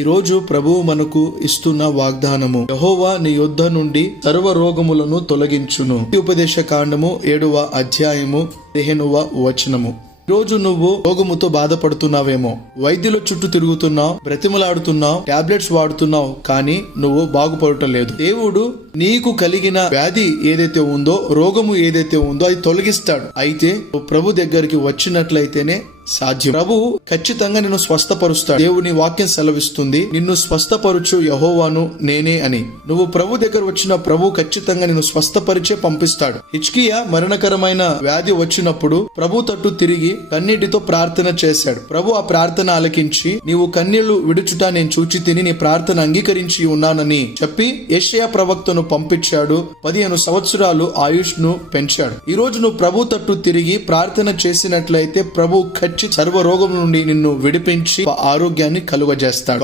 ఈ రోజు ప్రభువు మనకు ఇస్తున్న వాగ్దానము, యెహోవా నీ యొద్ద నుండి సర్వ రోగములను తొలగించును. ఉపదేశ కాండము 7వ అధ్యాయము 15వ వచనము. రోజు నువ్వు రోగముతో బాధపడుతున్నావేమో, వైద్యుల చుట్టూ తిరుగుతున్నావు, బ్రతిమలాడుతున్నావు, టాబ్లెట్స్ వాడుతున్నావు, కానీ నువ్వు బాగుపడటం లేదు. దేవుడు నీకు కలిగిన వ్యాధి ఏదైతే ఉందో, రోగము ఏదైతే ఉందో అది తొలగిస్తాడు. అయితే నువ్వు ప్రభు దగ్గరికి వచ్చినట్లయితేనే సాధ్యం. ప్రభు ఖచ్చితంగా నిన్ను స్వస్థపరుస్తాడు. దేవుని వాక్యం సెలవిస్తుంది, నిన్ను స్వస్థపరుచు యెహోవాను నేనే అని. నువ్వు ప్రభు దగ్గర వచ్చిన ప్రభు ఖచ్చితంగా నిన్ను స్వస్థపరిచే పంపిస్తాడు. హిజ్కియా మరణకరమైన వ్యాధి వచ్చినప్పుడు ప్రభు తట్టు తిరిగి కన్నీటితో ప్రార్థన చేశాడు. ప్రభు ఆ ప్రార్థన ఆలకించి, నీవు కన్నీళ్లు విడుచుట నేను చూచి తిని నీ ప్రార్థన అంగీకరించి ఉన్నానని చెప్పి యెషయా ప్రవక్తను పంపించాడు. 15 సంవత్సరాలు ఆయుష్ ను పెంచాడు. ఈ రోజు నువ్వు ప్రభు తట్టు తిరిగి ప్రార్థన చేసినట్లయితే ప్రభు సర్వ రోగం నుండి నిన్ను విడిపించి ఆరోగ్యాన్ని కలుగజేస్తాడు.